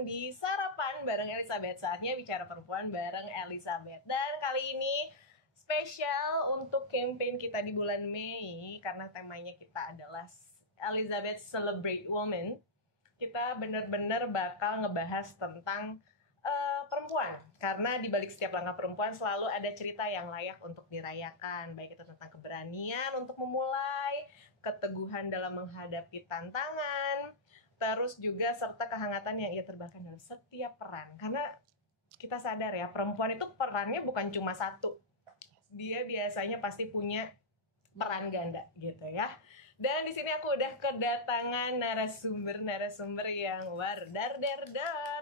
datang di Sarapan bareng Elizabeth. Saatnya bicara perempuan bareng Elizabeth. Dan kali ini spesial untuk campaign kita di bulan Mei, karena temanya kita adalah Elizabeth Celebrate Women. Kita benar-benar bakal ngebahas tentang perempuan, karena di balik setiap langkah perempuan selalu ada cerita yang layak untuk dirayakan, baik itu tentang keberanian untuk memulai, keteguhan dalam menghadapi tantangan, terus juga serta kehangatan yang ia terbahkan dalam setiap peran. Karena kita sadar ya, perempuan itu perannya bukan cuma satu, dia biasanya pasti punya peran ganda gitu ya. Dan di sini aku udah kedatangan narasumber yang dar.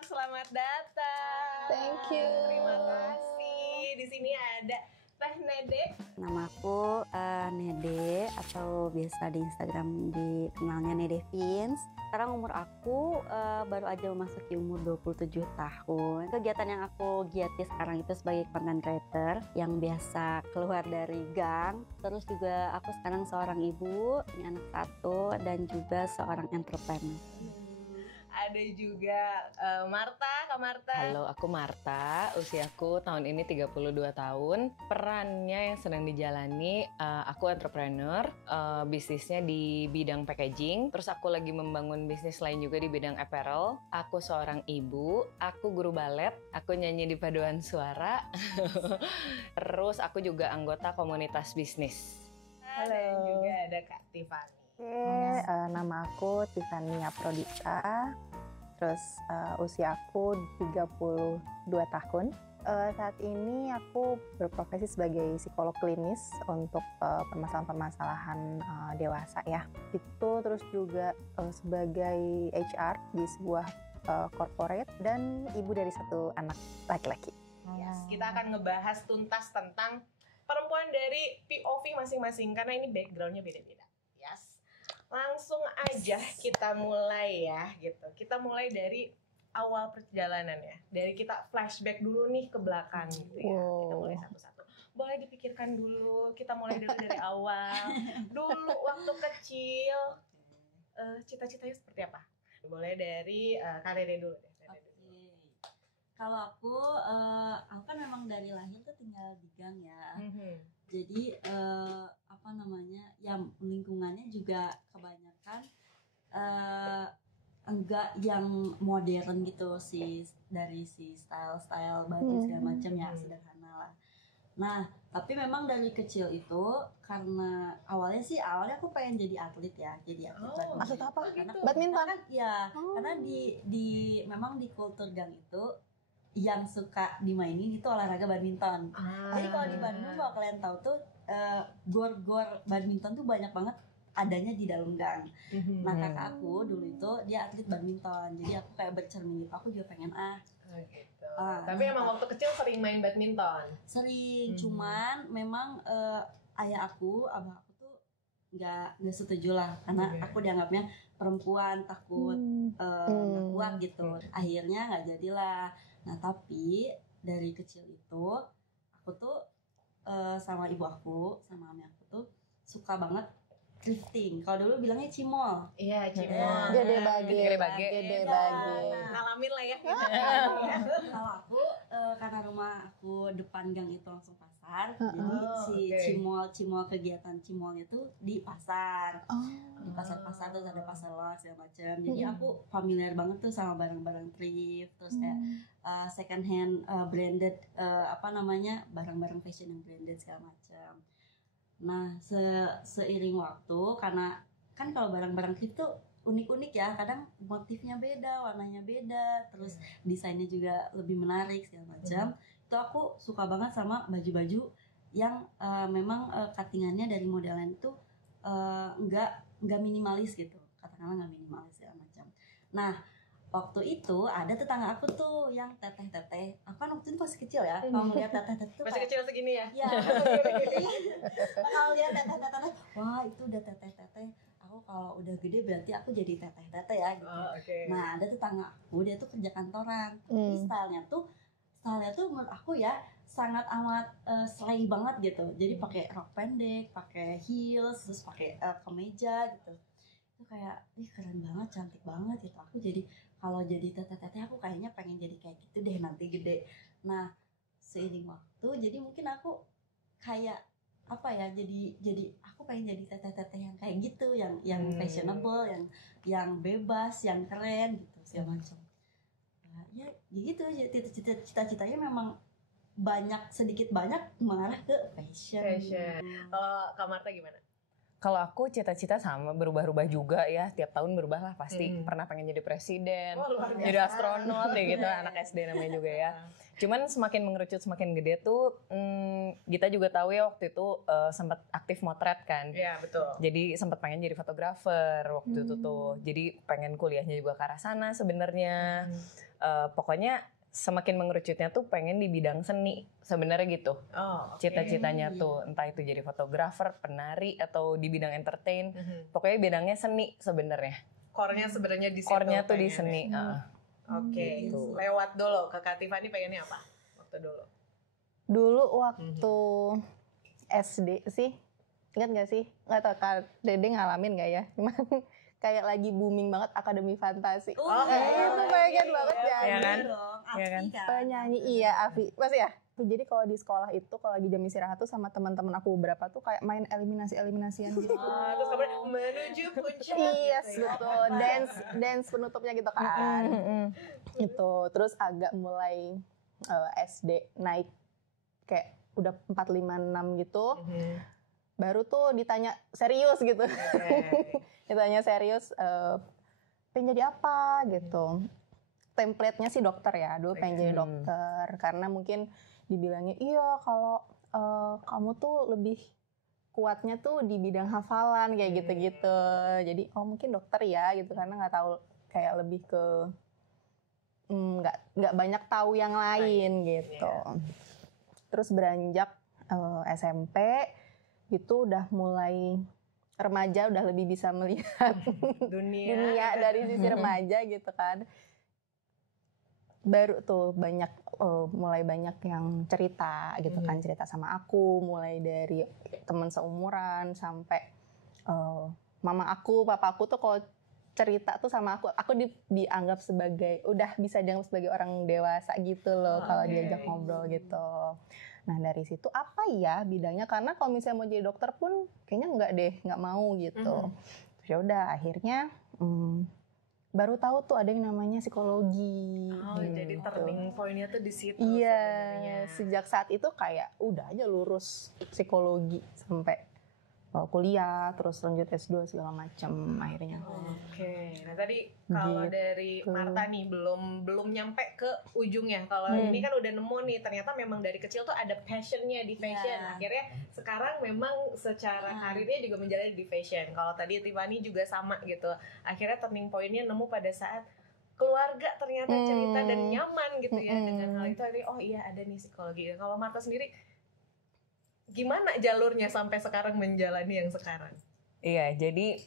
Selamat datang. Thank you. Terima kasih. Di sini ada Teh Nede. Nama aku Nede, atau biasa di Instagram dikenalnya Nede Vince. Sekarang umur aku baru aja memasuki umur 27 tahun. Kegiatan yang aku giati sekarang itu sebagai content creator yang biasa keluar dari gang. Terus juga aku sekarang seorang ibu, punya anak satu, dan juga seorang entrepreneur. Ada juga Kak Marta. Halo, aku Marta. Usiaku tahun ini 32 tahun. Perannya yang sedang dijalani, aku entrepreneur, bisnisnya di bidang packaging. Terus aku lagi membangun bisnis lain juga di bidang apparel. Aku seorang ibu, aku guru balet, aku nyanyi di paduan suara. Terus aku juga anggota komunitas bisnis. Halo. Dan juga ada Kak Tiffany. Nama aku Tiffany Aprodita. Terus usia aku 32 tahun. Saat ini aku berprofesi sebagai psikolog klinis untuk permasalahan-permasalahan dewasa ya. Itu terus juga sebagai HR di sebuah corporate dan ibu dari satu anak laki-laki. Yes, kita akan ngebahas tuntas tentang perempuan dari POV masing-masing karena ini backgroundnya beda-beda. Yes. Langsung aja kita mulai ya gitu. Kita mulai dari awal perjalanan ya. Dari kita flashback dulu nih ke belakang gitu ya. Kita mulai satu-satu. Boleh dipikirkan dulu. Kita mulai dulu dari awal. Dulu waktu kecil cita-citanya seperti apa? Boleh dari Kak Dede dulu deh. Kalau aku kan memang dari lahir tuh tinggal di gang ya. Jadi ya lingkungannya juga kebanyakan enggak yang modern gitu sih, dari si style baju segala macam ya, sederhana lah. Nah, tapi memang dari kecil itu karena awalnya aku pengen jadi atlet ya, jadi atlet badminton. Atlet apa? Karena Badminton? Kan, ya, karena memang di kultur gang itu yang suka dimainin itu olahraga badminton. Jadi kalau di Bandung, kalau kalian tahu tuh gor-gor badminton tuh banyak banget adanya di dalam gang. Nah, kakak aku dulu itu dia atlet badminton, jadi aku kayak bercermin gitu, aku juga pengen gitu. Tapi emang waktu kecil sering main badminton? Sering, cuman memang abah aku tuh nggak setuju lah, karena aku dianggapnya perempuan, takut nggak kuat gitu. Akhirnya nggak jadilah. Nah, tapi dari kecil itu aku tuh sama ibu aku, sama mami aku tuh suka banget thrifting. Kalau dulu bilangnya cimol. Iya, cimol. Gede bage. Ngalamin lah ya. Kalau aku karena rumah aku depan gang itu langsung pasar, jadi cimol kegiatan cimolnya tuh di pasar. Di pasar-pasar terus ada pasar luar segala macam. Jadi aku familiar banget tuh sama barang-barang thrift, terus kayak second hand branded barang-barang fashion yang branded segala macam. Nah, seiring waktu, karena kan kalau barang-barang thrift tuh unik-unik ya, kadang motifnya beda, warnanya beda, terus desainnya juga lebih menarik segala macam. Itu aku suka banget sama baju-baju yang memang cuttingannya dari modelan itu nggak minimalis gitu, katakanlah nggak minimalis segala macam. Nah, waktu itu ada tetangga aku tuh yang teteh. Aku kan waktu itu masih kecil ya. Kalau ngeliat teteh tuh masih kecil segini ya? Iya. Kalau lihat teteh, wah itu udah teteh. Aku kalau udah gede berarti aku jadi teteh ya gitu. Nah, ada tetangga aku, dia tuh kerja kantoran. Tapi stylenya tuh menurut aku ya sangat amat slay banget gitu. Jadi pakai rok pendek, pakai heels, terus pakai kemeja gitu. itu kayak keren banget, cantik banget gitu. Aku jadi kalau jadi teteh aku kayaknya pengen jadi kayak gitu deh nanti gede. Nah seiring waktu jadi mungkin aku kayak apa ya, jadi aku pengen jadi teteh yang kayak gitu, yang fashionable, yang bebas, yang keren gitu segala macam. Nah, ya gitu, cita-citanya memang sedikit banyak mengarah ke fashion. Kalau Kak Marta gimana? Kalau aku cita-cita sama, berubah-ubah juga ya, tiap tahun berubah lah pasti. Pernah pengen jadi presiden, jadi astronot ya gitu, anak SD namanya juga ya. Cuman semakin mengerucut semakin gede tuh, kita juga tahu ya waktu itu sempat aktif motret kan. Iya betul. Jadi sempat pengen jadi fotografer waktu itu tuh. Jadi pengen kuliahnya juga ke arah sana sebenarnya. Pokoknya semakin mengerucutnya tuh pengen di bidang seni sebenarnya gitu. Cita-citanya tuh entah itu jadi fotografer, penari atau di bidang entertain. Pokoknya bidangnya seni sebenarnya. Core-nya sebenarnya di situ. Core-nya tuh di seni. Oke. Gitu. Lewat dulu ke Kak Tiffany pengennya apa? Waktu dulu. Dulu waktu SD sih, ingat gak sih? Nggak tahu Kak Dede ngalamin gak ya? Cuman kayak lagi booming banget Akademi Fantasi. Itu pengen banget ya. Iya kan? Iya kan? Penyanyi Afi. Masih ya? Jadi kalau di sekolah itu kalau lagi jam istirahat tuh sama teman-teman aku beberapa tuh kayak main eliminasian gitu. Terus kamu menuju puncak. Yes, betul. Dance penutupnya gitu kan. Itu terus agak mulai SD naik kayak udah 4, 5, 6 gitu. Baru tuh ditanya serius gitu. Ditanya serius pengen jadi apa gitu. Template-nya sih dokter ya. Dulu pengen jadi dokter karena mungkin dibilangnya iya kalau kamu tuh lebih kuatnya tuh di bidang hafalan kayak gitu-gitu. Jadi mungkin dokter ya gitu karena nggak tahu kayak lebih ke nggak banyak tahu yang lain gitu. Terus beranjak SMP itu udah mulai remaja, udah lebih bisa melihat dunia dari sisi remaja gitu kan. Baru tuh mulai banyak yang cerita gitu kan, cerita sama aku mulai dari teman seumuran sampai mama aku, papa aku tuh kalau cerita tuh sama aku dianggap sebagai udah bisa dianggap sebagai orang dewasa gitu loh kalau diajak ngobrol gitu. Nah dari situ apa ya bidangnya, karena kalau misalnya mau jadi dokter pun kayaknya nggak mau gitu. Terus ya udah akhirnya baru tahu tuh ada yang namanya psikologi. Jadi turning point-nya tuh di situ. Iya, sejak saat itu kayak udah aja lurus psikologi sampai kuliah, terus lanjut S2 segala macam akhirnya. Oke. Nah tadi kalau dari Marta nih belum nyampe ke ujungnya. Kalau ini kan udah nemu nih, ternyata memang dari kecil tuh ada passionnya di fashion. Akhirnya sekarang memang secara karirnya juga menjalani di fashion. Kalau tadi Tiffany juga sama gitu. Akhirnya turning point-nya nemu pada saat keluarga ternyata cerita dan nyaman gitu ya dengan hal itu. Akhirnya oh iya ada nih psikologi. Kalau Marta sendiri gimana jalurnya sampai sekarang menjalani yang sekarang? Iya, jadi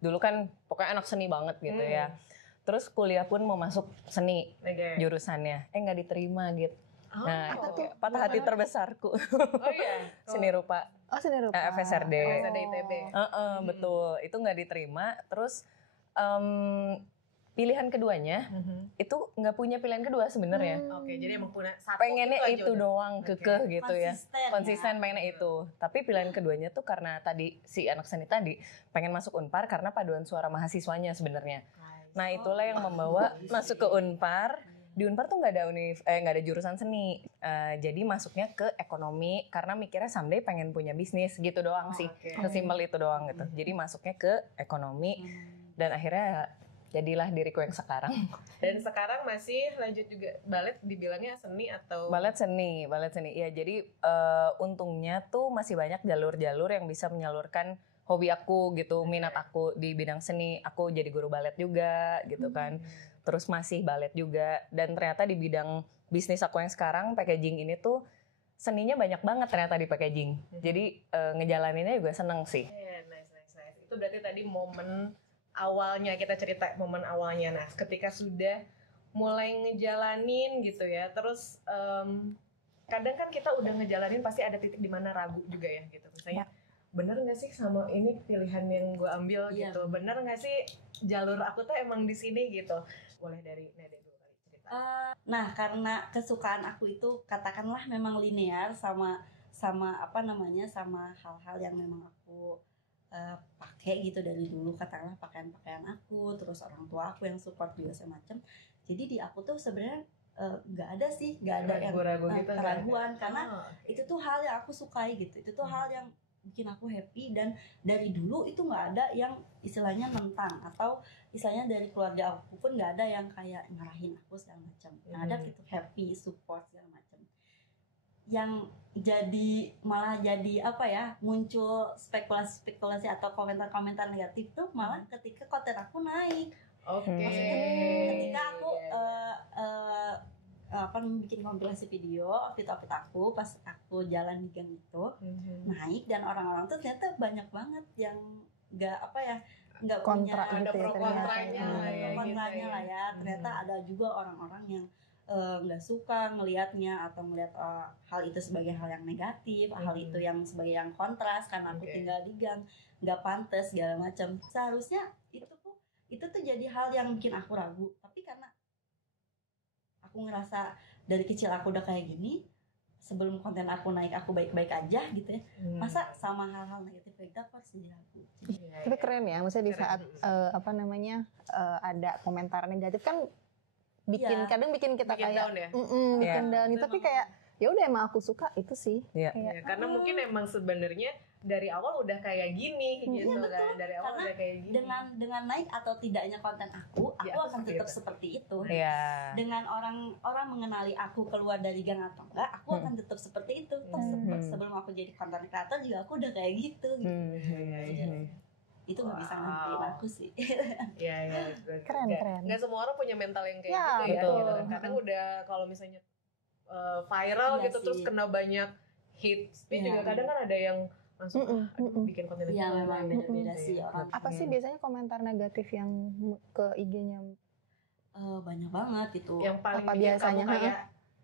dulu kan pokoknya anak seni banget gitu ya. Terus kuliah pun mau masuk seni jurusannya, nggak diterima gitu. Nah, itu kayak patah hati terbesarku. Seni rupa. Seni rupa. FSRD. FSRD ITB. Betul, itu nggak diterima. Terus pilihan keduanya itu nggak punya pilihan kedua sebenarnya. Oke, jadi emang punya satu. Pengennya itu doang, kekeh gitu ya. Konsisten ya. pengennya itu. Tapi pilihan keduanya tuh karena tadi si anak seni tadi pengen masuk Unpar karena paduan suara mahasiswanya sebenarnya. Nah itulah yang membawa masuk ke Unpar. Di Unpar tuh nggak ada jurusan seni. Jadi masuknya ke ekonomi karena mikirnya someday pengen punya bisnis gitu doang sih. Sesimpel itu doang gitu. Jadi masuknya ke ekonomi dan akhirnya jadilah diriku yang sekarang. Dan sekarang masih lanjut juga balet, dibilangnya seni atau? Balet seni. Iya, jadi untungnya tuh masih banyak jalur-jalur yang bisa menyalurkan hobi aku gitu, minat aku di bidang seni. Aku jadi guru balet juga gitu kan. Terus masih balet juga. Dan ternyata di bidang bisnis aku yang sekarang, packaging ini tuh seninya banyak banget ternyata di packaging. Jadi ngejalaninnya juga seneng sih. Nice. Itu berarti tadi momen awalnya, kita cerita momen awalnya. Nah ketika sudah mulai ngejalanin gitu ya, terus kadang kan kita udah ngejalanin pasti ada titik di mana ragu juga ya gitu. Misalnya bener nggak sih sama ini pilihan yang gue ambil Iya. gitu, bener nggak sih jalur aku tuh emang di sini gitu. Boleh dari Nede dulu kali cerita. Nah, karena kesukaan aku itu katakanlah memang linear sama apa namanya, sama hal-hal yang memang aku pakai gitu dari dulu, katakanlah pakaian-pakaian aku, terus orang tua aku yang support juga semacam. Jadi di aku tuh sebenarnya nggak ada yang Ragu-ragu gitu, nggak ada. keraguan, karena Oh, itu tuh hal yang aku sukai gitu, itu tuh hal yang bikin aku happy, dan dari dulu itu nggak ada yang istilahnya nentang, atau istilahnya dari keluarga aku pun nggak ada yang kayak ngarahin aku segala macam. Yang ada gitu happy, support segala macam. Yang malah jadi apa ya, muncul spekulasi atau komentar-komentar negatif tuh malah ketika konten aku naik. oke. Ketika aku Iya. bikin kompilasi video outfit aku pas aku jalan di gang itu naik, dan orang-orang tuh ternyata banyak banget yang nggak Kontra punya ada gitu ya pro ternyata. kontranya lah ya, pro kontranya gitu ya. lah ya. Ternyata ada juga orang-orang yang nggak suka ngelihatnya atau melihat hal itu sebagai hal yang negatif, hal itu yang sebagai yang kontras karena aku Oke. tinggal di gang, nggak pantas segala macam. Seharusnya itu tuh jadi hal yang bikin aku ragu, tapi karena aku ngerasa dari kecil aku udah kayak gini, sebelum konten aku naik aku baik-baik aja gitu ya, masa sama hal-hal negatif kayak gitu aku harus jadi ragu. Tapi keren ya, maksudnya di Keren. saat ada komentar negatif kan Iya. kadang bikin kita Bikin kayak down ya? bikin down. Itu Tapi emang- kayak ya udah emang aku suka itu sih. Iya. Ya, karena mungkin emang sebenarnya dari awal udah kayak gini gitu Iya, kan. betul. Dari awal Karena udah kayak gini. dengan naik atau tidaknya konten aku Ya, akan seperti tetap itu. seperti itu. Iya. Dengan orang mengenali aku keluar dari gang atau enggak, aku akan tetap seperti itu. Sebelum aku jadi content creator juga aku udah kayak gitu. Itu nggak bisa Wow. ngantiin aku sih. Iya, iya. Keren, keren. Nggak semua orang punya mental yang kayak Ya, gitu ya. betul. Gitu kan. Kadang udah kalau misalnya viral Iya gitu sih. terus kena banyak hate speech Iya. juga kadang kan ada yang langsung aduh, bikin konten Iya, itu memang beda-beda sih orang. Apa sih biasanya komentar negatif yang ke IG-nya? Banyak banget gitu. yang paling Apa bikin biasanya, kamu kayak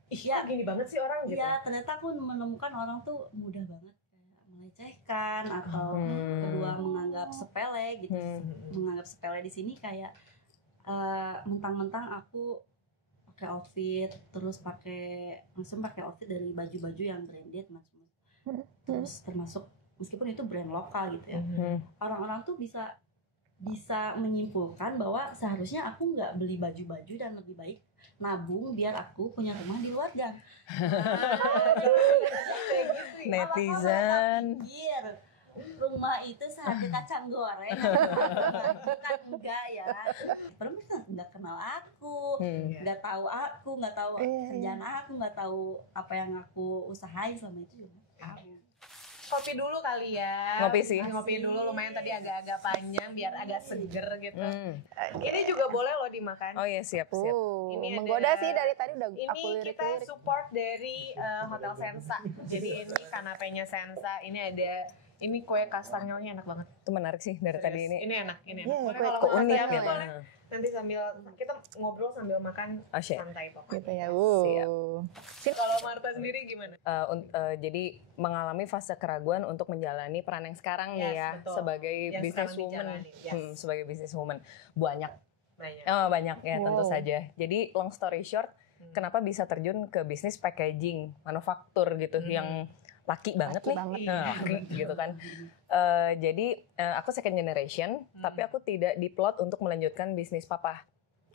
ih Iya. kok gini banget sih orang gitu. Iya, ternyata aku menemukan orang tuh mudah banget kayak melecehkan atau kedua menganggap sepele gitu. Menganggap sepele di sini kayak mentang-mentang aku pakai outfit, terus langsung pakai outfit dari baju-baju yang branded macam-macam. Terus termasuk meskipun itu brand lokal gitu ya. Orang-orang tuh bisa menyimpulkan bahwa seharusnya aku nggak beli baju-baju dan lebih baik nabung biar aku punya rumah di luar gang. Netizen. Pikir rumah itu seharga kacang goreng, kan enggak ya. Padahal mereka nggak kenal aku, nggak tahu kerjaan aku, nggak tahu apa yang aku usahain selama itu juga. nggak tahu. Kopi dulu kali ya. Ngopi sih. Ngopi dulu lumayan tadi agak-agak panjang biar agak seger gitu. Ini juga boleh loh dimakan. Oh iya, siap. Ini Menggoda ada- sih dari tadi udah aku Ini kita lirik-lirik. support dari Hotel Sensa. Jadi ini kanapenya Sensa. Ini kue kastangelnya enak banget. Itu menarik sih dari tadi ini. Ini enak, ini enak. Iya, Boleh kue kalau Kok mau unik ambil, gitu. boleh. Nanti sambil kita ngobrol sambil makan Oh, shit. santai pokoknya. Gitu ya. Siap. Kalau Marta sendiri gimana? Jadi mengalami fase keraguan untuk menjalani peran yang sekarang nih Yes, ya betul. sebagai Yang business sekarang woman. dijalani, yes. Sebagai business woman banyak Banyak. banyak ya tentu Wow. saja. Jadi long story short, kenapa bisa terjun ke bisnis packaging manufaktur gitu yang laki banget Laki nih, banget. laki gitu kan. Jadi aku second generation, tapi aku tidak diplot untuk melanjutkan bisnis papa.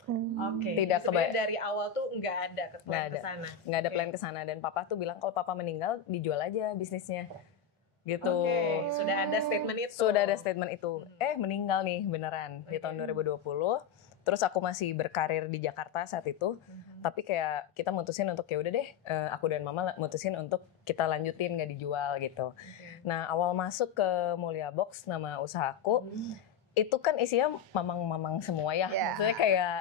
Oke. Tidak Sebenarnya dari awal tuh nggak ada ke Nggak ada. sana. Nggak ada plan ke sana, dan papa tuh bilang kalau papa meninggal dijual aja bisnisnya gitu. Oke, sudah ada statement itu. Sudah ada statement itu. Meninggal nih beneran di tahun 2020. Terus aku masih berkarir di Jakarta saat itu. Tapi kayak kita mutusin untuk ya udah deh, aku dan mama mutusin untuk kita lanjutin, nggak dijual gitu. Nah, awal masuk ke Mulia Box, nama usahaku, itu kan isinya mamang-mamang semua ya. Yeah. Maksudnya kayak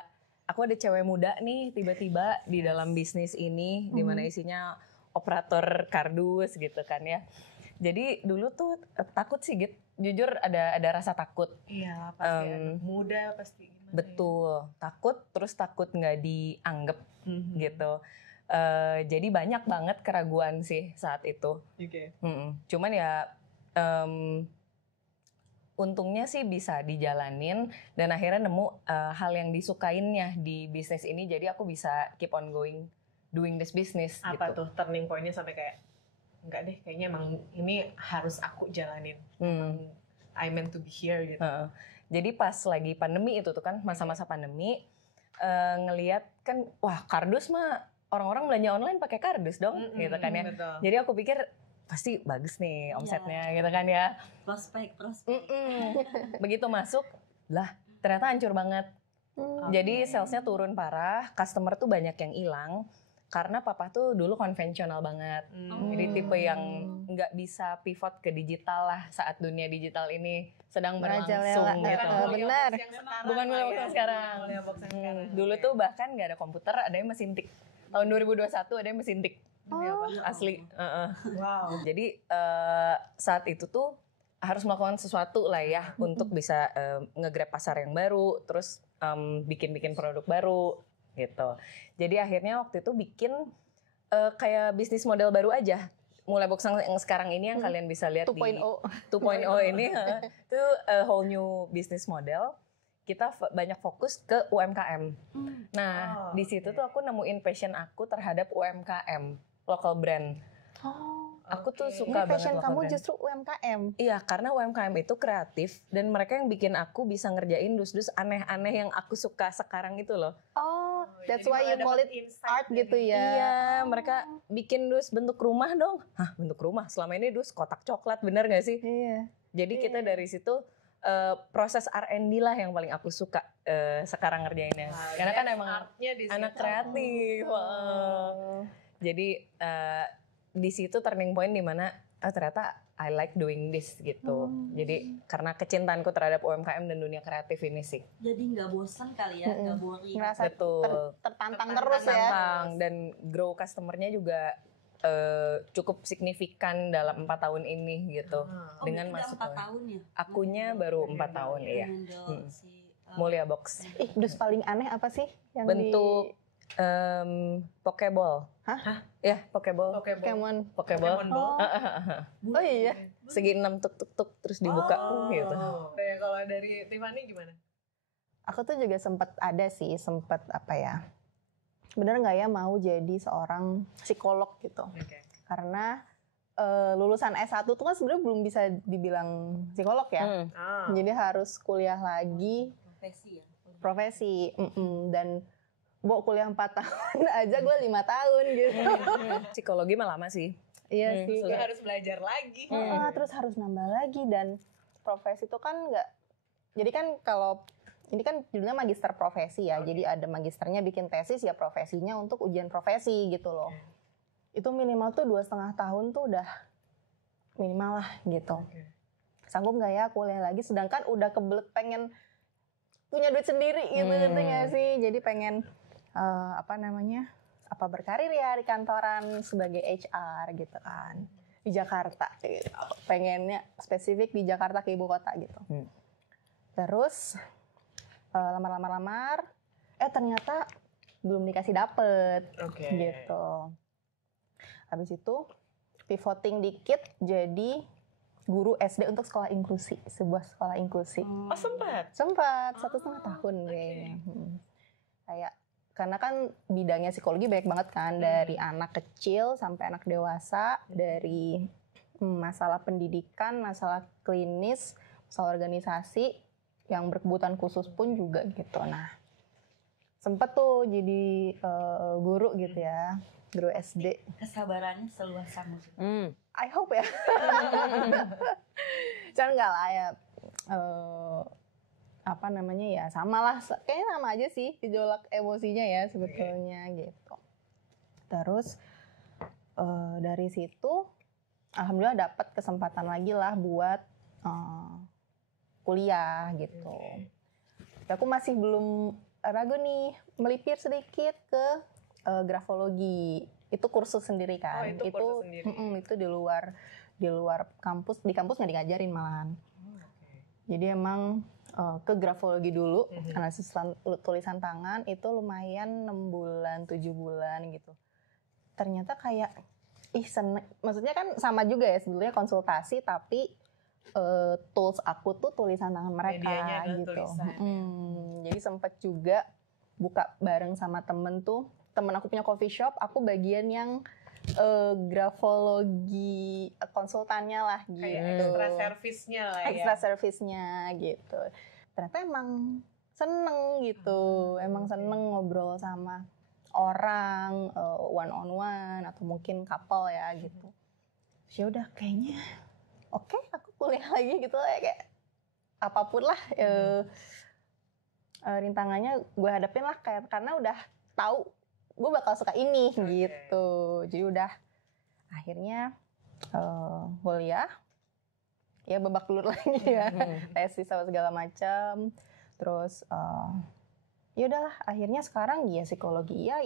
aku ada cewek muda nih tiba-tiba di dalam bisnis ini, di mana isinya operator kardus gitu kan ya. Jadi dulu tuh takut sih gitu. Jujur ada rasa takut. Iya, pasti anak muda pasti gimana. Betul, takut, terus takut nggak dianggap gitu. Jadi banyak banget keraguan sih saat itu. Oke. Cuman ya untungnya sih bisa dijalanin dan akhirnya nemu hal yang disukainnya di bisnis ini, jadi aku bisa keep on going doing this business. Apa gitu. tuh turning point-nya sampai kayak enggak deh, kayaknya emang ini harus aku jalanin. I meant to be here gitu. Jadi pas lagi pandemi itu tuh kan, masa-masa pandemi, ngelihat kan, wah kardus mah orang-orang belanja online pakai kardus dong, gitu kan ya. Betul. Jadi aku pikir pasti bagus nih omsetnya, gitu kan ya. Prospek. Begitu masuk, lah ternyata hancur banget. Jadi salesnya turun parah, customer tuh banyak yang hilang. Karena papa tuh dulu konvensional banget. Jadi tipe yang nggak bisa pivot ke digital lah saat dunia digital ini sedang berlangsung gitu. Benar. Bukan Mulia Box yang sekarang. Dulu tuh bahkan nggak ada komputer, ada yang mesin tik. Tahun 2021 ada yang mesin tik. Asli. Wow. Jadi saat itu tuh harus melakukan sesuatu lah ya untuk bisa nge-grab pasar yang baru, terus bikin-bikin produk baru gitu. Jadi akhirnya waktu itu bikin kayak bisnis model baru aja. Mulia Box yang sekarang ini yang kalian bisa lihat 2.0. 2.0 ini itu whole new business model. Kita banyak fokus ke UMKM. Nah, di situ tuh aku nemuin passion aku terhadap UMKM, local brand. Aku tuh suka Ini passion banget kamu local brand. justru UMKM. Iya, karena UMKM itu kreatif dan mereka yang bikin aku bisa ngerjain dus-dus aneh-aneh yang aku suka sekarang itu loh. Oh, that's why you call it art gitu ya. Iya, mereka bikin dus bentuk rumah dong. Hah, bentuk rumah? Selama ini dus kotak coklat, bener gak sih? Iya. Jadi kita dari situ proses R&D lah yang paling aku suka sekarang ngerjainnya. Karena kan emang anak kreatif. Jadi di situ turning point dimana ternyata I like doing this gitu. Jadi karena kecintaanku terhadap UMKM dan dunia kreatif ini sih. Jadi nggak bosan kali ya, nggak boring. Ngerasa Betul. tertantang terus ya. Tantang dan grow customernya juga cukup signifikan dalam 4 tahun ini gitu. Dengan masuk 4 tahun ya? akunya baru 4 tahun ya. Mulia Box. Dus paling aneh apa sih? Yang Bentuk Pokeball. Hah? Ya, Pokeball. Pokemon. Pokeball. Oh iya. Segi 6 tuk tuk tuk terus dibuka gitu. Ya, kalau dari Tiffany gimana? Aku tuh juga sempat apa ya? Bener nggak ya mau jadi seorang psikolog gitu? Karena lulusan S1 tuh kan sebenarnya belum bisa dibilang psikolog ya. Jadi harus kuliah lagi. Profesi ya? Profesi. Dan kuliah 4 tahun aja gue 5 tahun gitu. Psikologi mah lama sih. Iya sih. Juga harus belajar lagi. Terus harus nambah lagi dan profesi itu kan nggak. Jadi kan kalau ini kan judulnya magister profesi ya. Jadi ada magisternya bikin tesis ya profesinya untuk ujian profesi gitu loh. Itu minimal tuh 2,5 tahun tuh udah minimal lah gitu. Sanggup nggak ya kuliah lagi? Sedangkan udah kebelet pengen punya duit sendiri gitu ngerti nggak sih? Jadi pengen berkarir ya di kantoran sebagai HR gitu kan di Jakarta gitu. Pengennya spesifik di Jakarta ke ibu kota gitu. Terus lamar ternyata belum dikasih dapet gitu. Habis itu pivoting dikit jadi guru SD untuk sekolah inklusi, sebuah sekolah inklusi. Oh sempat? Sempat 1,5 tahun kayaknya. Kayak karena kan bidangnya psikologi banyak banget kan, dari anak kecil sampai anak dewasa, dari masalah pendidikan, masalah klinis, masalah organisasi, yang berkebutuhan khusus pun juga gitu. Nah, sempet tuh jadi guru gitu ya, guru SD. Kesabarannya seluas sama. I hope ya. Jangan enggak lah ya. Sama lah, kayaknya sama aja sih gejolak emosinya ya sebetulnya gitu. Terus dari situ alhamdulillah dapat kesempatan lagi lah buat kuliah gitu. Aku masih belum ragu nih, melipir sedikit ke grafologi. Itu kursus sendiri kan. Itu di luar kampus, di kampus nggak diajarin malahan. Jadi emang ke grafologi dulu, analisis tulisan tangan itu lumayan 6 bulan, 7 bulan gitu. Ternyata kayak, maksudnya kan sama juga ya sebetulnya konsultasi, tapi tools aku tuh tulisan tangan mereka Medianya adalah gitu. tulisan, ya. Jadi sempet juga buka bareng sama temen aku punya coffee shop, aku bagian yang grafologi konsultannya lah gitu. Kayak extra service-nya lah ya. Extra service-nya gitu. Ternyata emang seneng gitu, emang seneng ngobrol sama orang one on one atau mungkin couple ya gitu. Terus ya udah kayaknya oke, aku kuliah lagi gitu ya, kayak apapun lah rintangannya gue hadapin lah, kayak karena udah tahu gue bakal suka ini gitu. Jadi udah akhirnya kuliah ya babak belur lagi ya, tesis sama segala macam. Terus ya udahlah akhirnya sekarang ya psikologi ya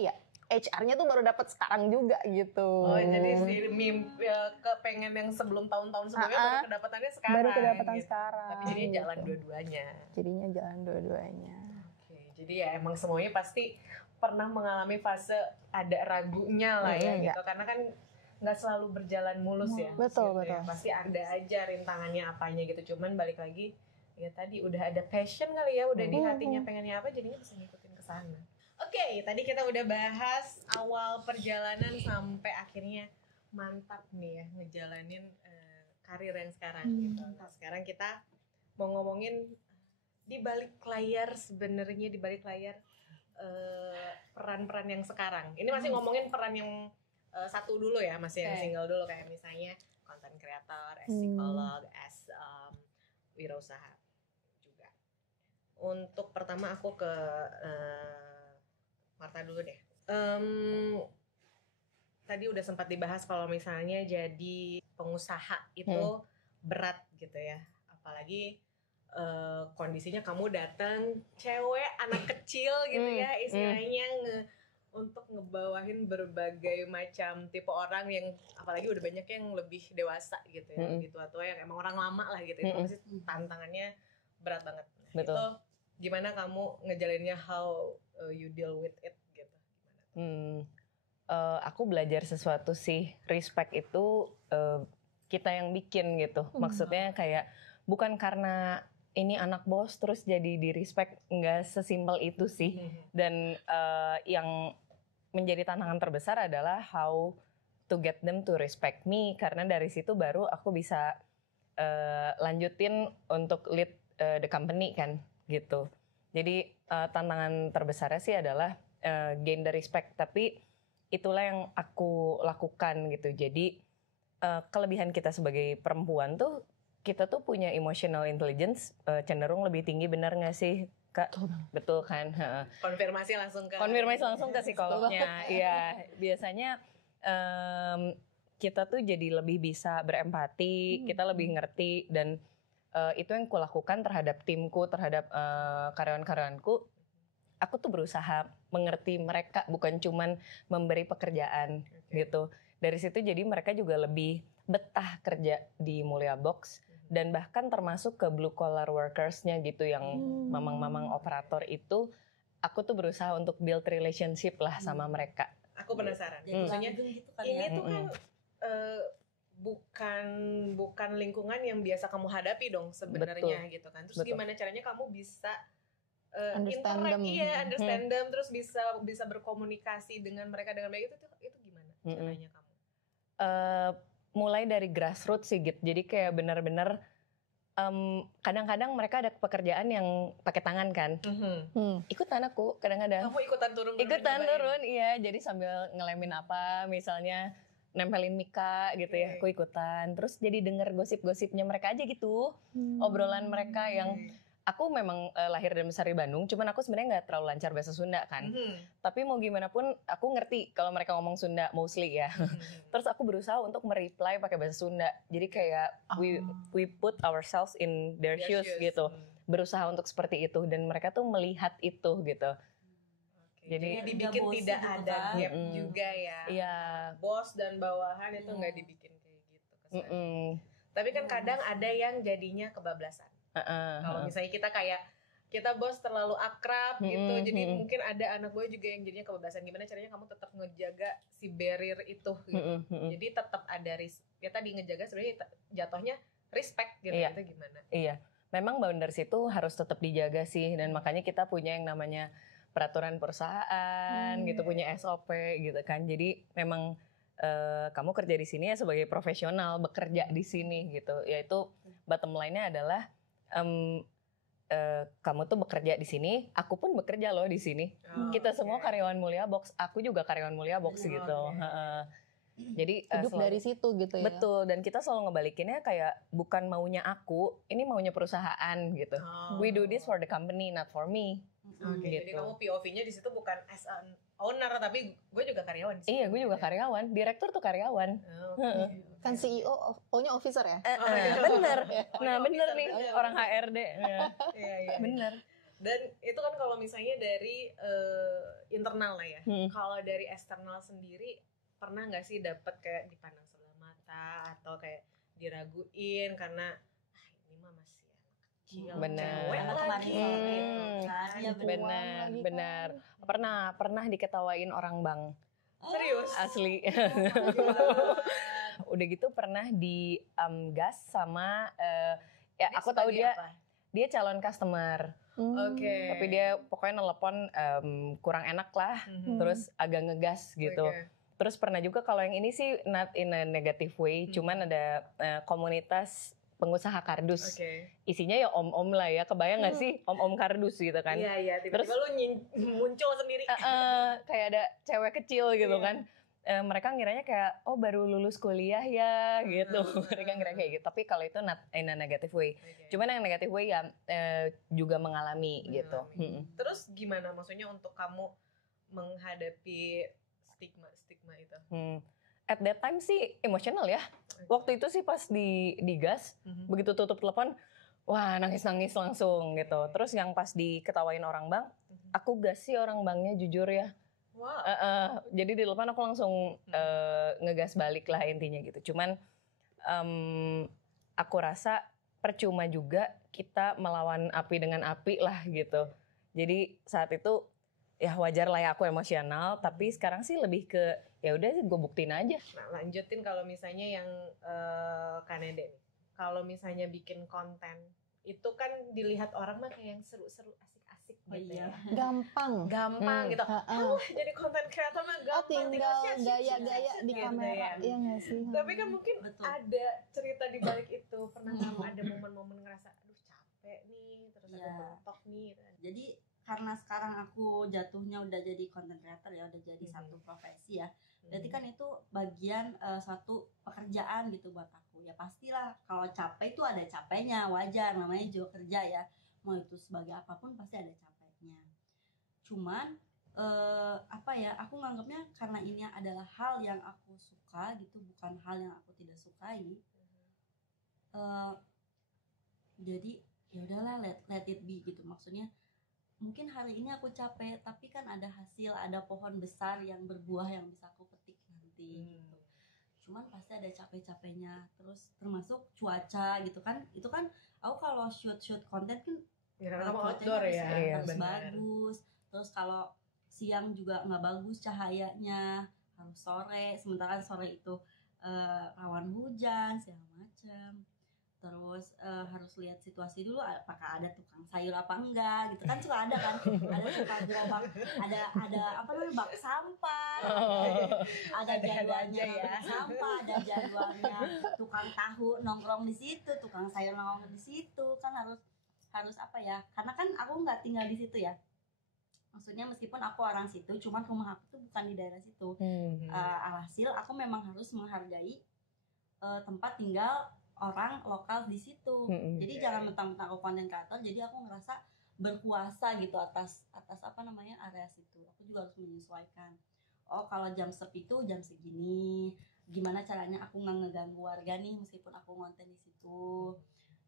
HR-nya tuh baru dapat sekarang juga gitu. Oh, jadi si mimpi kepengen yang sebelum tahun-tahun sebelumnya baru kedapatannya sekarang. Baru kedapatan gitu. sekarang. Tapi jadinya gitu. jalan dua-duanya. Jadinya jalan dua-duanya. Oke, jadi ya emang semuanya pasti pernah mengalami fase ada ragunya lah ya gitu. Karena kan nggak selalu berjalan mulus ya. Betul, gitu ya. betul. Pasti ada aja rintangannya apanya gitu. Cuman balik lagi ya tadi udah ada passion kali ya, udah di hatinya pengennya apa, jadinya bisa ngikutin ke sana. Oke, tadi kita udah bahas awal perjalanan sampai akhirnya mantap nih ya ngejalanin karir yang sekarang gitu. Nah, sekarang kita mau ngomongin di balik layar, sebenarnya di balik layar peran-peran yang sekarang. Ini masih ngomongin peran yang satu dulu ya, masih yang single dulu, kayak misalnya content creator, as psikolog, as wirausaha juga. Untuk pertama aku ke Marta dulu deh. Tadi udah sempat dibahas kalau misalnya jadi pengusaha itu berat gitu ya. Apalagi kondisinya kamu datang cewek anak kecil gitu ya, istilahnya untuk ngebawahin berbagai macam tipe orang yang apalagi udah banyak yang lebih dewasa gitu ya, lebih tua-tua yang emang orang lama lah gitu. Itu pasti tantangannya berat banget. Nah, Betul. itu gimana kamu ngejalaninnya, how you deal with it gitu? Aku belajar sesuatu sih, respect itu kita yang bikin gitu. Maksudnya kayak bukan karena ini anak bos terus jadi di respect, nggak sesimpel itu sih. Dan yang menjadi tantangan terbesar adalah how to get them to respect me, karena dari situ baru aku bisa lanjutin untuk lead the company kan gitu. Jadi tantangan terbesarnya sih adalah gain the respect, tapi itulah yang aku lakukan gitu. Jadi kelebihan kita sebagai perempuan tuh, kita tuh punya emotional intelligence cenderung lebih tinggi, benar nggak sih Kak? Betul kan? Konfirmasi langsung ke psikolognya. Iya, biasanya kita tuh jadi lebih bisa berempati, kita lebih ngerti, dan itu yang kulakukan terhadap timku, terhadap karyawan-karyawanku. Aku tuh berusaha mengerti mereka, bukan cuman memberi pekerjaan gitu. Dari situ jadi mereka juga lebih betah kerja di Mulia Box, dan bahkan termasuk ke blue collar workers-nya gitu, yang mamang-mamang operator itu, aku tuh berusaha untuk build relationship lah sama mereka. Aku penasaran. Maksudnya gitu kan ini ya. tuh kan bukan lingkungan yang biasa kamu hadapi dong sebenarnya gitu kan. Terus gimana caranya kamu bisa understand them, terus bisa berkomunikasi dengan mereka itu gimana caranya kamu? Mulai dari grassroots sih gitu. Jadi kayak benar-benar kadang-kadang mereka ada pekerjaan yang pakai tangan kan. Ikutan aku kadang-kadang. Kamu ikutan turun? Iya. Jadi sambil ngelemin apa, misalnya nempelin mika gitu ya, aku ikutan. Terus jadi denger gosip-gosipnya mereka aja gitu, obrolan mereka yang aku memang lahir dan besar di Bandung, cuman aku sebenarnya nggak terlalu lancar bahasa Sunda kan. Tapi mau gimana pun aku ngerti kalau mereka ngomong Sunda mostly ya. Terus aku berusaha untuk mereply pakai bahasa Sunda. Jadi kayak we put ourselves in their shoes gitu. Berusaha untuk seperti itu, dan mereka tuh melihat itu gitu. Jadi dibikin tidak ada gap juga ya. Iya. Bos dan bawahan itu nggak dibikin kayak gitu kesannya. Tapi kan kadang ada yang jadinya kebablasan. Kalau misalnya kita bos terlalu akrab gitu, jadi mungkin ada anak gue juga yang jadinya kebablasan. Gimana caranya kamu tetap ngejaga si barrier itu gitu. Jadi tetap ada ya tadi ngejaga, sebenarnya jatuhnya respect gitu, Iya. itu gimana? Iya, memang boundaries itu harus tetap dijaga sih, dan makanya kita punya yang namanya peraturan perusahaan gitu, punya SOP gitu kan. Jadi memang kamu kerja di sini ya sebagai profesional, bekerja di sini gitu. Yaitu bottom line-nya adalah kamu tuh bekerja di sini, aku pun bekerja loh di sini. Kita semua karyawan Mulia Box, aku juga karyawan Mulia Box gitu. Jadi Hidup dari situ gitu ya. betul, dan kita selalu ngebalikinnya kayak bukan maunya aku, ini maunya perusahaan gitu. We do this for the company, not for me. Oke, jadi Gitu. kamu POV-nya di situ bukan as an owner, tapi gue juga karyawan di situ. Iya, gue juga karyawan, direktur tuh karyawan. Oke. Kan CEO, O-nya officer ya? Bener. Oh, Nah iya, bener bisa, nih bener. orang HRD. Iya, iya. Bener. Dan itu kan kalau misalnya dari internal lah ya. Hmm. Kalau dari eksternal sendiri, pernah nggak sih dapet kayak dipandang sebelah mata atau kayak diraguin karena ini mah masih anak kecil, Bener. cewek Anak lagi kemarin sore itu gitu. kan. Iya, Bener, lagi kan. bener. Pernah diketawain orang bang, Serius? asli. Udah gitu pernah di gas sama ya aku tahu sebagai dia apa? dia calon customer, Oke. tapi dia pokoknya nelepon kurang enak lah, terus agak ngegas gitu. Oke. Terus pernah juga kalau yang ini sih not in a negative way, cuman ada komunitas pengusaha kardus. Oke. Isinya ya om-om lah ya, kebayang nggak sih om-om kardus gitu kan? Iya, iya. Tiba-tiba Terus- lu muncul sendiri. Kayak ada cewek kecil gitu kan. Mereka ngiranya kayak oh baru lulus kuliah ya gitu. Mereka ngira kayak gitu. Tapi kalau itu not in a negative way. Oke. Cuman yang negative way ya juga mengalami gitu. Terus gimana maksudnya untuk kamu menghadapi stigma itu? At that time sih emosional ya. Waktu itu sih pas di gas, begitu tutup telepon, wah nangis-nangis langsung gitu. Terus yang pas diketawain orang bang, aku gas sih orang bangnya jujur ya. Wow. Jadi di depan aku langsung ngegas balik lah intinya gitu. Cuman aku rasa percuma juga kita melawan api dengan api lah gitu. Jadi saat itu ya wajar lah ya aku emosional, tapi sekarang sih lebih ke ya udah gue buktiin aja. Nah, lanjutin kalau misalnya yang Kanede nih. Kalau misalnya bikin konten, itu kan dilihat orang mah kayak yang seru-seru, asik-asik Oh gitu iya. ya. Gampang. Gampang gitu. Heeh. Jadi konten kreator mah Oh, gampang, tinggal share, gaya-gaya di gitu kamera, ya. iya nggak sih? Tapi kan mungkin Betul. ada cerita di balik itu. Pernah nggak ada momen-momen ngerasa, aduh capek nih, terus Iya. ada mentok nih. Jadi karena sekarang aku jatuhnya udah jadi content creator ya, udah jadi satu profesi ya. Berarti kan itu bagian suatu pekerjaan gitu buat aku. Ya pastilah kalau capek itu ada capeknya, wajar, namanya juga kerja ya. Mau itu sebagai apapun pasti ada capeknya. Cuman apa ya, aku nganggapnya karena ini adalah hal yang aku suka gitu, bukan hal yang aku tidak sukai. Jadi ya udahlah, let it be gitu. Maksudnya mungkin hari ini aku capek, tapi kan ada hasil, ada pohon besar yang berbuah yang bisa aku petik nanti gitu. Cuman pasti ada capek-capeknya, terus termasuk cuaca gitu kan. Itu kan aku kalau shoot konten kan Ya, karena kamu cuacanya outdoor harus, ya. Iya, harus benar. bagus. Terus kalau siang juga nggak bagus cahayanya, harus sore. Sementara sore itu rawan hujan segala macam. Terus harus lihat situasi dulu, apakah ada tukang sayur apa enggak gitu kan, suka ada kan, ada tukang gerobak, ada apa namanya, bak sampah, ada jadwalnya aja ya. sampah, ada jadwalnya tukang tahu nongkrong di situ, tukang sayur nongkrong di situ, kan harus apa ya, karena kan aku nggak tinggal di situ ya, maksudnya meskipun aku orang situ, cuman rumah aku tuh bukan di daerah situ. Alhasil aku memang harus menghargai tempat tinggal orang lokal di situ. Jadi jangan mentang-mentang aku konten kreator, jadi aku ngerasa berkuasa gitu atas apa namanya area situ. Aku juga harus menyesuaikan. Oh kalau jam sepi itu jam segini. Gimana caranya aku nggak ngeganggu warga nih meskipun aku konten di situ.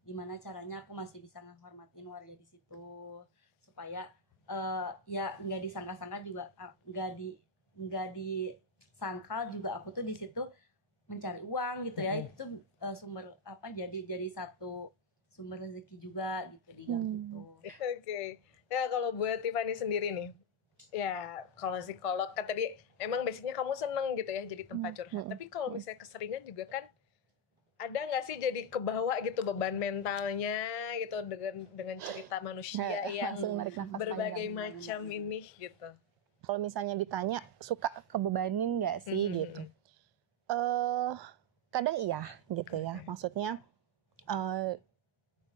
Gimana caranya aku masih bisa ngehormatin warga di situ supaya ya nggak disangka-sangka juga, nggak disangkal juga aku tuh di situ mencari uang gitu ya. Itu sumber apa, jadi satu sumber rezeki juga gitu di gang itu. Oke. Ya kalau buat Tiffany sendiri nih, ya kalau psikolog kan tadi emang basicnya kamu seneng gitu ya jadi tempat curhat. Tapi kalau misalnya keseringan juga kan ada nggak sih jadi kebawa gitu beban mentalnya gitu dengan cerita manusia yang Langsung narik nafas berbagai panjang. macam ini gitu. Kalau misalnya ditanya suka kebebanin nggak sih gitu, kadang iya gitu ya. Maksudnya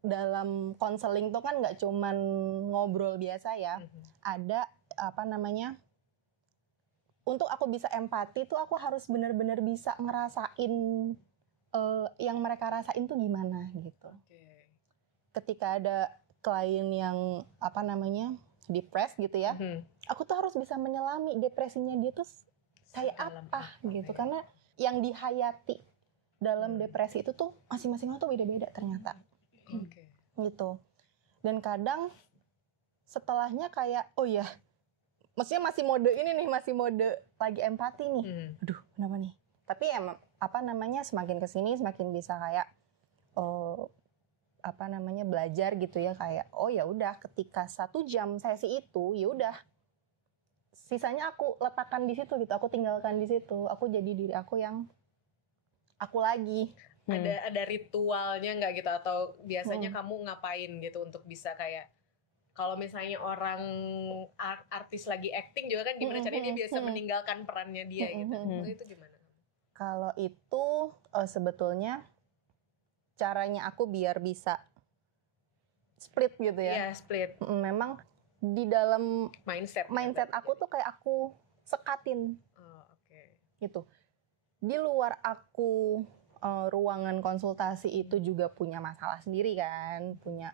dalam konseling tuh kan nggak cuman ngobrol biasa ya, ada apa namanya, untuk aku bisa empati tuh aku harus benar-benar bisa ngerasain yang mereka rasain tuh gimana gitu. Ketika ada klien yang apa namanya depressed gitu ya, aku tuh harus bisa menyelami depresinya dia tuh kayak apa gitu, karena yang dihayati dalam depresi itu tuh masing-masing orang tuh beda-beda ternyata. Gitu. Dan kadang setelahnya kayak oh ya, maksudnya masih mode ini nih, masih mode lagi empati nih. Aduh, kenapa nih? Tapi ya apa namanya, semakin kesini semakin bisa kayak apa namanya, belajar gitu ya, kayak oh ya udah, ketika 1 jam sesi itu ya udah, sisanya aku letakkan di situ gitu, aku tinggalkan di situ, aku jadi diri aku yang aku lagi. Ada ritualnya nggak gitu, atau biasanya kamu ngapain gitu untuk bisa kayak, kalau misalnya orang artis lagi acting juga kan gimana caranya dia bisa meninggalkan perannya dia gitu. Itu gimana? Kalau itu sebetulnya caranya aku biar bisa split gitu ya. Iya, split. Memang di dalam mindset aku tuh kayak aku sekatin. Gitu. Di luar aku ruangan konsultasi itu juga punya masalah sendiri kan, punya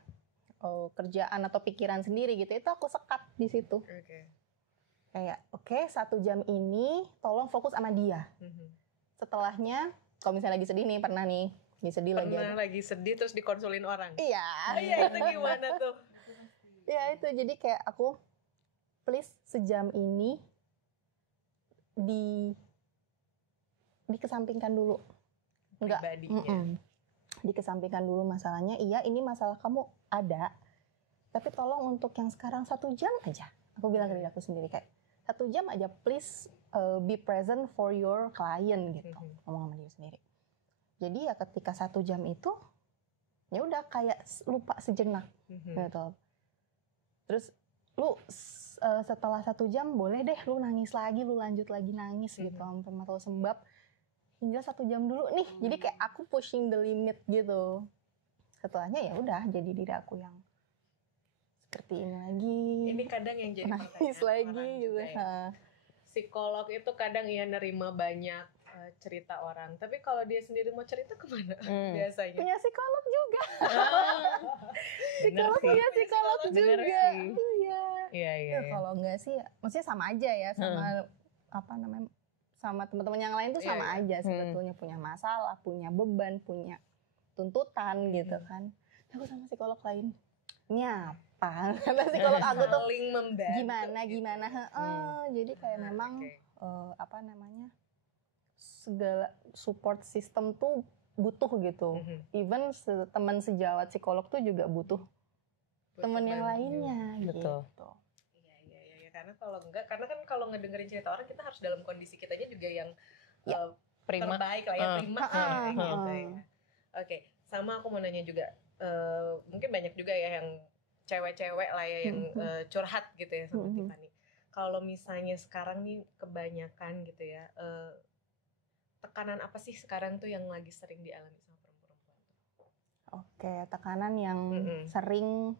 kerjaan atau pikiran sendiri gitu, itu aku sekat di situ. Kayak oke, 1 jam ini tolong fokus sama dia. Setelahnya kalau misalnya lagi sedih nih, pernah lagi sedih terus dikonsulin orang. Iya. Itu gimana tuh? Ya itu, jadi kayak aku please sejam ini dikesampingkan dulu. Enggak. Dikesampingkan dulu masalahnya. Iya, ini masalah kamu ada. Tapi tolong untuk yang sekarang 1 jam aja. Aku bilang ke diri aku sendiri kayak 1 jam aja please be present for your client gitu. Ngomong sama diri sendiri. Jadi ya ketika 1 jam itu ya udah kayak lupa sejenak gitu. Terus lu setelah 1 jam boleh deh lu nangis lagi, lu lanjut lagi nangis gitu sampai mata lu sembab. Hingga 1 jam dulu nih. Jadi kayak aku pushing the limit gitu. Setelahnya ya udah jadi diri aku yang seperti ini lagi. Ini kadang yang jadi nangis lagi gitu. Ya. Psikolog itu kadang ya nerima banyak cerita orang. Tapi kalau dia sendiri mau cerita kemana biasanya? Punya psikolog juga. Psikolog punya psikolog juga. Iya. Kalau enggak sih, maksudnya sama aja ya, sama apa namanya, sama teman-teman yang lain tuh sama aja sebetulnya, punya masalah, punya beban, punya tuntutan gitu kan. Aku sama psikolog lain, ini apa? Kata psikolog aku tuh gimana. Jadi kayak memang apa namanya, segala support system tuh butuh gitu. Even teman sejawat psikolog tuh juga butuh teman yang lainnya gitu. Iya. Karena kalau enggak, karena kan kalau ngedengerin cerita orang, kita harus dalam kondisi kitanya juga yang prima, terbaik lah ya, prima gitu ya. Oke, sama aku mau nanya juga, mungkin banyak juga ya yang cewek-cewek lah ya yang curhat gitu ya sama Tiffany. Kalau misalnya sekarang nih kebanyakan gitu ya, tekanan apa sih sekarang tuh yang lagi sering dialami sama perempuan-perempuan? Oke, tekanan yang sering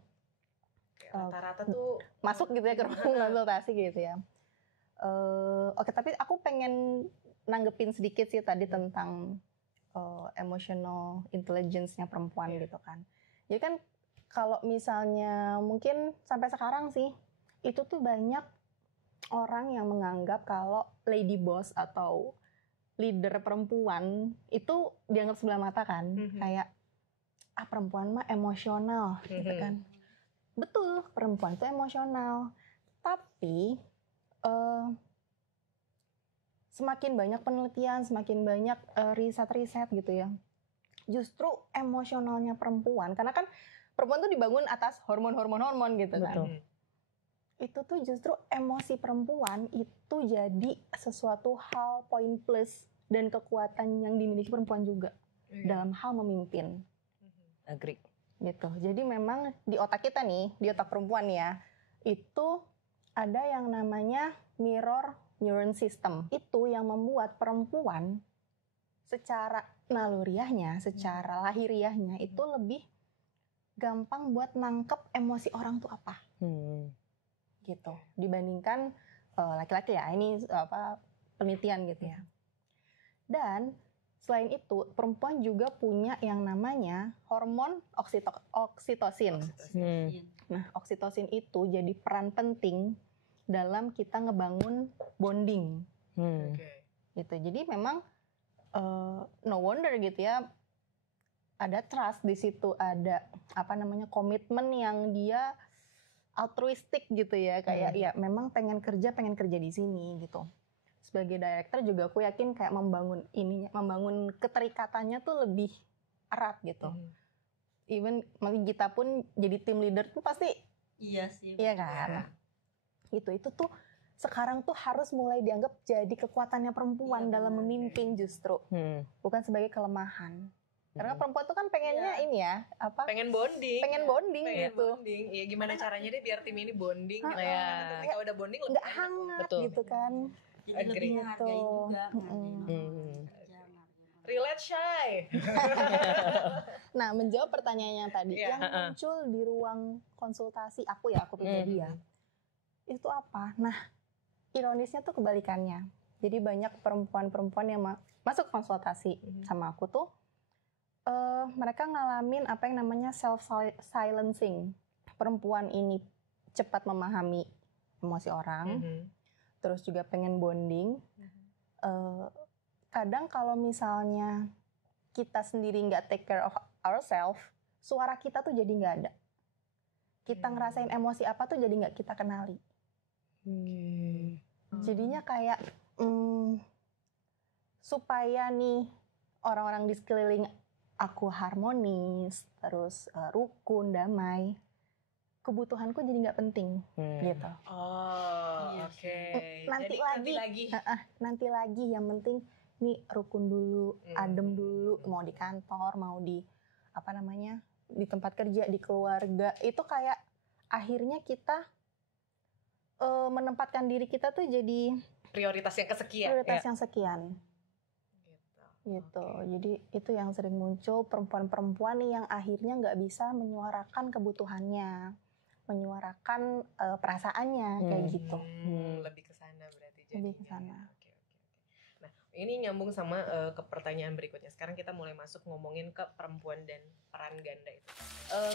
rata-rata tuh masuk gitu ya ke ruang konsultasi gitu ya. Oke, tapi aku pengen nanggepin sedikit sih tadi tentang emotional intelligence-nya perempuan gitu kan. Jadi kan kalau misalnya mungkin sampai sekarang sih, itu tuh banyak orang yang menganggap kalau lady boss atau leader perempuan itu dianggap sebelah mata kan. Kayak perempuan mah emosional gitu kan. Betul, perempuan itu emosional. Tapi semakin banyak penelitian, semakin banyak riset-riset gitu ya. Justru emosionalnya perempuan, karena kan perempuan tuh dibangun atas hormon gitu kan. Betul. Itu tuh justru emosi perempuan itu jadi sesuatu hal poin plus dan kekuatan yang dimiliki perempuan juga. dalam hal memimpin. Agree. Gitu. Jadi memang di otak kita nih, di otak perempuan ya, itu ada yang namanya mirror neuron system. Itu yang membuat perempuan secara naluriahnya, secara lahiriahnya itu lebih gampang buat nangkep emosi orang tuh apa. Gitu. Dibandingkan laki-laki ya. Ini penelitian gitu ya. Dan selain itu, perempuan juga punya yang namanya hormon oksitosin. Nah, oksitosin itu jadi peran penting dalam kita ngebangun bonding. Gitu. Jadi memang no wonder gitu ya, ada trust di situ, ada komitmen yang dia altruistik gitu ya, kayak ya memang pengen kerja di sini gitu. Sebagai director juga aku yakin kayak membangun keterikatannya tuh lebih erat gitu. Even kita pun jadi tim leader tuh pasti iya sih. Iya kan? Itu tuh sekarang tuh harus mulai dianggap jadi kekuatannya perempuan dalam memimpin justru. Bukan sebagai kelemahan. Karena perempuan tuh kan pengennya ini ya, pengen bonding gitu. Iya, gimana caranya deh biar tim ini bonding gitu. Ketika udah bonding lebih nggak hangat gitu kan. Jadi lebih menghargai juga. Relate Shy. Nah, menjawab pertanyaan yang tadi, yang muncul di ruang konsultasi aku pribadi ya, itu apa? Nah, ironisnya tuh kebalikannya. Jadi banyak perempuan-perempuan yang masuk konsultasi sama aku tuh, mereka ngalamin apa yang namanya self-silencing. Perempuan ini cepat memahami emosi orang, terus juga pengen bonding. Kadang kalau misalnya kita sendiri nggak take care of ourselves, suara kita tuh jadi nggak ada. Kita ngerasain emosi apa tuh jadi nggak kita kenali. Jadinya kayak supaya nih orang-orang di sekeliling aku harmonis, terus rukun, damai, kebutuhanku jadi nggak penting, gitu. Oke. Nanti lagi yang penting nih rukun dulu, adem dulu, mau di kantor, mau di di tempat kerja, di keluarga, itu kayak akhirnya kita menempatkan diri kita tuh jadi prioritas yang kesekian. Yang sekian. Gitu. Jadi itu yang sering muncul, perempuan-perempuan nih yang akhirnya nggak bisa menyuarakan kebutuhannya, menyuarakan perasaannya kayak gitu. Lebih ke sana berarti jadinya. Lebih ke sana. Oke. Nah, ini nyambung sama ke pertanyaan berikutnya. Sekarang kita mulai masuk ngomongin ke perempuan dan peran ganda itu.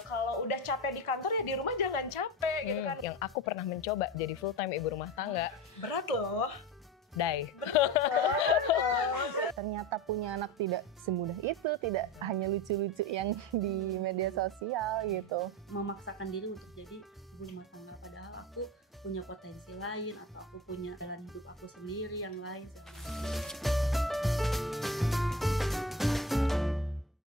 Kalau udah capek di kantor ya di rumah jangan capek gitu kan. Yang aku pernah mencoba jadi full time ibu rumah tangga. Berat loh. Ternyata punya anak tidak semudah itu, tidak hanya lucu-lucu yang di media sosial gitu. Memaksakan diri untuk jadi ibu rumah tangga, padahal aku punya potensi lain atau aku punya jalan hidup aku sendiri yang lain.